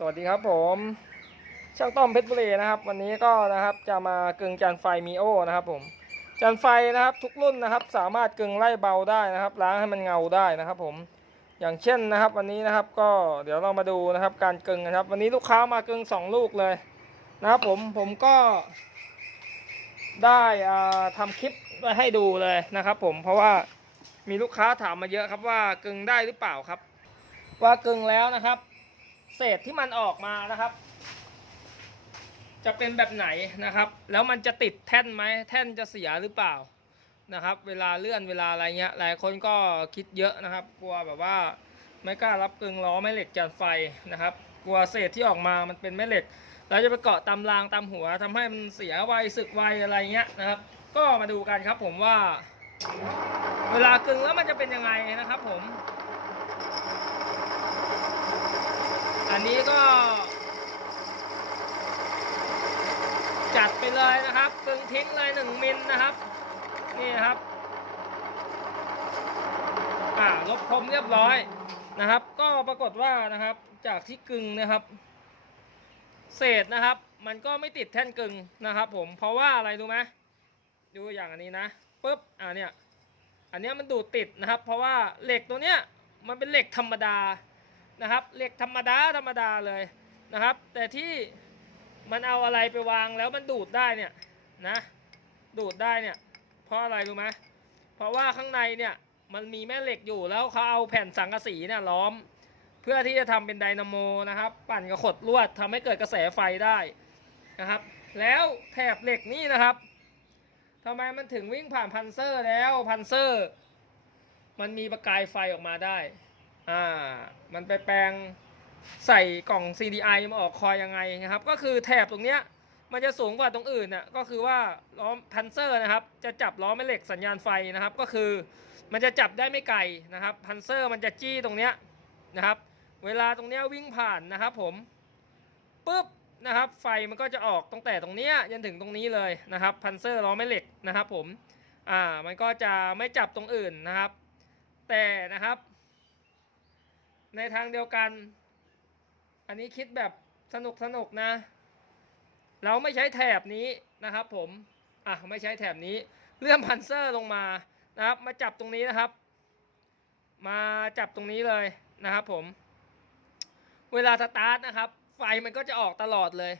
สวัสดีครับผมช่างต้อมเพชรบุรีนะครับ วันนี้ก็นะครับจะมากึงจานไฟมีโอนะครับผมจานไฟนะครับทุกรุ่นนะครับ สามารถกึงไล่เบาได้นะครับ ล้างให้มันเงาได้นะครับ ผมอย่างเช่นนะครับ วันนี้นะครับก็เดี๋ยวเรามาดูนะครับ การกึงนะครับ วันนี้ลูกค้ามากึงสองลูกเลยนะครับผมผมก็ได้อ่าทำคลิปไว้ให้ดูเลยนะครับ ผมเพราะว่ามีลูกค้าถามมาเยอะครับว่ากึงได้หรือเปล่าครับ ว่ากึงแล้วนะครับ เศษที่มันออกมานะครับ จะเป็นแบบไหนนะครับ แล้วมันจะติดแท่นไหมแท่นจะเสียหรือเปล่านะครับ เวลาเลื่อนเวลาอะไรเงี้ยหลายคนก็คิดเยอะนะครับ กลัวแบบว่าไม่กล้ารับกึงล้อแม่เหล็กจานไฟนะครับ กลัวเศษที่ออกมามันเป็นแม่เหล็กแล้วจะไปเกาะตามรางตามหัวทำให้มันเสียไวสึกไวอะไรเงี้ยนะครับ ก็มาดูกันครับผมว่า เวลากึงแล้วมันจะเป็นยังไงนะครับผม อันนี้ก็ จัดไปเลยนะครับกึ่งทิ้งเลยหนึ่งมิลนะครับ นี่ครับอ่าลบคมเรียบร้อยนะครับ ก็ปรากฏว่านะครับ จากที่กึ่งนะครับ เศษนะครับ มันก็ไม่ติดแท่นกึ่งนะครับ ผมเพราะว่าอะไรรู้ไหมดูอย่างอันนี้นะปุ๊บอ่าเนี่ยอันเนี้ยมันดูดติดนะครับ เพราะว่าเหล็กตัวเนี้ยมันเป็นเหล็กธรรมดา นะครับเหล็กธรรมดาธรรมดาเลยนะครับ แต่ที่มันเอาอะไรไปวางแล้วมันดูดได้เนี่ยนะดูดได้เนี่ยเพราะอะไรรู้ไหมเพราะว่าข้างในเนี่ยมันมีแม่เหล็กอยู่แล้วเขาเอาแผ่นสังกะสีเนี่ยล้อม เพื่อที่จะทำเป็นไดนาโมนะครับ ปั่นกระขดลวดทำให้เกิดกระแสไฟได้นะครับ แล้วแถบเหล็กนี่นะครับทำไมมันถึงวิ่งผ่านพันเซอร์แล้วพันเซอร์ มันมีประกายไฟออกมาได้ อ่ามันไปแปลงใส่กล่อง CDI มาออกคอยยังไงนะครับ ก็คือแถบตรงเนี้ยมันจะสูงกว่าตรงอื่นน่ะก็คือว่าล้อพันเซอร์นะครับ จะจับล้อแม่เหล็กสัญญาณไฟนะครับ ก็คือมันจะจับได้ไม่ไกลนะครับพันเซอร์มันจะจี้ตรงเนี้ยนะครับ เวลาตรงเนี้ยวิ่งผ่านนะครับ ผมปุ๊บนะครับไฟมันก็จะออกตั้งแต่ตรงเนี้ยจนถึงตรงนี้เลยนะครับพันเซอร์ล้อแม่เหล็กนะครับ ผมอ่ามันก็จะไม่จับตรงอื่นนะครับ แต่นะครับ ในทางเดียวกัน อันนี้คิดแบบสนุกสนุกนะ เราไม่ใช้แถบนี้นะครับผม อะไม่ใช้แถบนี้ เลื่อนพันเซอร์ลงมานะครับ มาจับตรงนี้นะครับ มาจับตรงนี้เลยนะครับผม เวลาสตาร์ทนะครับ ไฟมันก็จะออกตลอดเลย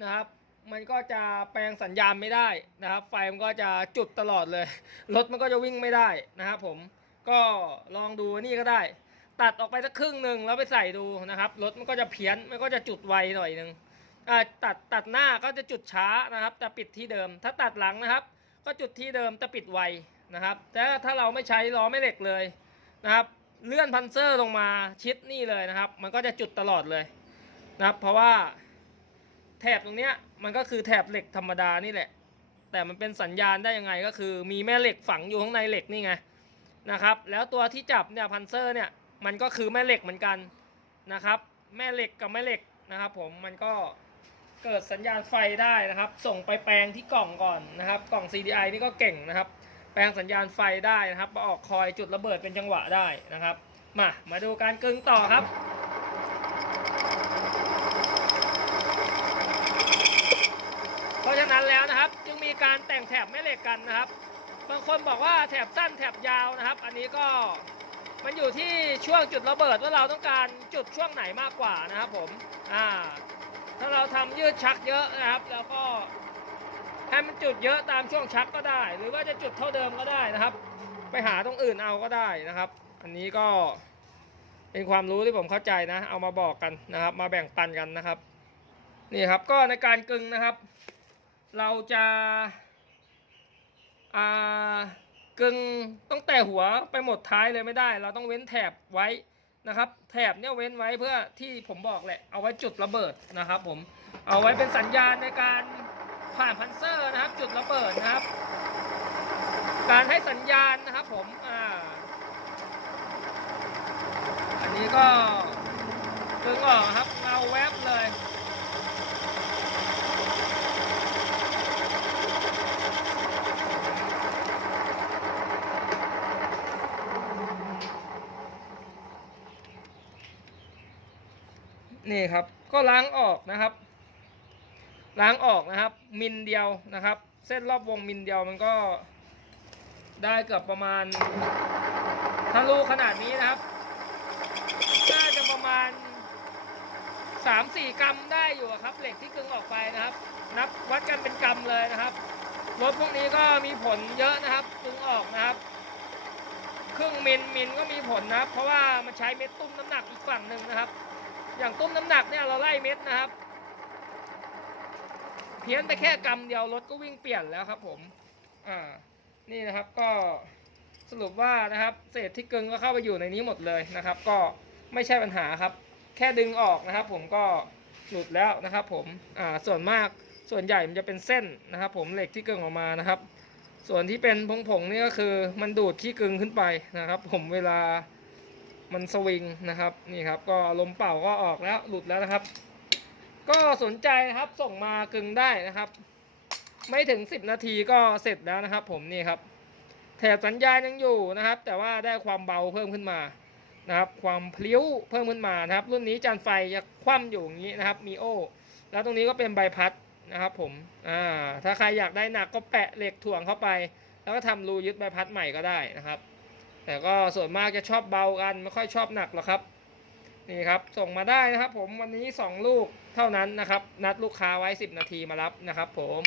นะครับ มันก็จะแปลงสัญญาณไม่ได้นะครับ ไฟมันก็จะจุดตลอดเลย รถมันก็จะวิ่งไม่ได้นะครับผม ก็ลองดูนี่ก็ได้ ตัดออกไปสักครึ่งหนึ่งแล้วไปใส่ดูนะครับรถมันก็จะเพี้ยนมันก็จะจุดไวหน่อยหนึ่งตัดตัดหน้าก็จะจุดช้านะครับ แต่ปิดที่เดิม ถ้าตัดหลังนะครับ ก็จุดที่เดิมแต่ปิดไวนะครับ แต่ถ้าเราไม่ใช้ล้อไม่เหล็กเลยนะครับ เลื่อนพันเซอร์ลงมาชิดนี่เลยนะครับ มันก็จะจุดตลอดเลยนะครับ เพราะว่าแถบตรงเนี้ยมันก็คือแถบเหล็กธรรมดานี่แหละ แต่มันเป็นสัญญาณได้ยังไงก็คือ มีแม่เหล็กฝังอยู่ข้างในเหล็กนี่ไงนะครับ แล้วตัวที่จับเนี่ยพันเซอร์เนี่ย มันก็คือแม่เหล็กเหมือนกันนะครับ แม่เหล็กกับแม่เหล็กนะครับ ผมมันก็เกิดสัญญาณไฟได้นะครับ ส่งไปแปลงที่กล่องก่อนนะครับ กล่อง CDI นี่ก็เก่งนะครับ แปลงสัญญาณไฟได้นะครับมาออกคอยจุดระเบิดเป็นจังหวะได้นะครับ มามาดูการกึ่งต่อครับเพราะฉะนั้นแล้วนะครับ จึงมีการแต่งแถบแม่เหล็กกันนะครับ บางคนบอกว่าแถบสั้นแถบยาวนะครับ อันนี้ก็ มันอยู่ที่ช่วงจุดระเบิดว่าเราต้องการจุดช่วงไหนมากกว่านะครับผมอ่าถ้าเราทำยืดชักเยอะนะครับ แล้วก็ให้มันจุดเยอะตามช่วงชักก็ได้ หรือว่าจะจุดเท่าเดิมก็ได้นะครับ ไปหาตรงอื่นเอาก็ได้นะครับ อันนี้ก็เป็นความรู้ที่ผมเข้าใจนะ เอามาบอกกันนะครับ มาแบ่งปันกันนะครับนี่ครับก็ในการกึงนะครับ เราจะอ่า กึงตั้งแต่หัวไปหมดท้ายเลยไม่ได้ เราต้องเว้นแถบไว้นะครับ แถบเนี่ยเว้นไว้เพื่อที่ผมบอกแหละ เอาไว้จุดระเบิดนะครับผมเอาไว้เป็นสัญญาณในการผ่านพันเซอร์นะครับ จุดระเบิดนะครับ การให้สัญญาณนะครับผมอ่าอันนี้ก็กึงออกครับเงาแวบเลย นี่ครับ ก็ล้างออกนะครับ ล้างออกนะครับ มิลเดียวนะครับ เส้นรอบวงมิลเดียวมันก็ได้เกือบประมาณ ถ้าลูกขนาดนี้นะครับน่าจะประมาณสามสี่กรัมได้อยู่ครับ เหล็กที่กึงออกไปนะครับ นับวัดกันเป็นกรัมเลยนะครับรถพวกนี้ก็มีผลเยอะนะครับกึงออกนะครับ ครึ่งมิลมิลก็มีผลนะครับ เพราะว่ามันใช้เม็ดตุ้มน้ำหนักอีกฝั่งหนึ่งนะครับ อย่างต้มน้ำหนักเนี่ยเราไล่เม็ดนะครับ เพี้ยนไปแค่กรัมเดียวรถก็วิ่งเปลี่ยนแล้วครับ ผม อ่า นี่นะครับก็สรุปว่านะครับ เศษที่กึงก็เข้าไปอยู่ในนี้หมดเลยนะครับ ก็ไม่ใช่ปัญหาครับ แค่ดึงออกนะครับ ผมก็หลุดแล้วนะครับ ผม อ่า ส่วนมากส่วนใหญ่มันจะเป็นเส้นนะครับ ผมเหล็กที่กึงออกมานะครับ ส่วนที่เป็นผงๆนี่ก็คือ มันดูดขี้กึงขึ้นไปนะครับ ผมเวลา มันสวิงนะครับนี่ครับก็ลมเป่าก็ออกแล้วหลุดแล้วนะครับ ก็สนใจนะครับส่งมากึงได้นะครับ ไม่ถึง 10 นาทีก็เสร็จแล้วนะครับ ผมนี่ครับ แถบสัญญาณยังอยู่นะครับ แต่ว่าได้ความเบาเพิ่มขึ้นมานะครับ ความพลิ้วเพิ่มขึ้นมานะครับ รุ่นนี้จานไฟจะคว่ำอยู่อย่างนี้นะครับมีโอแล้วตรงนี้ก็เป็นใบพัดนะครับ ผมอ่าถ้าใครอยากได้หนักก็แปะเหล็กถ่วงเข้าไป แล้วก็ทำรูยึดใบพัดใหม่ก็ได้นะครับ แต่ก็ส่วนมากจะชอบเบากันไม่ค่อยชอบหนักหรอกครับ นี่ครับส่งมาได้นะครับ ผมวันนี้ 2 ลูกเท่านั้นนะครับ นัดลูกค้าไว้ 10 นาทีมารับนะครับ ผม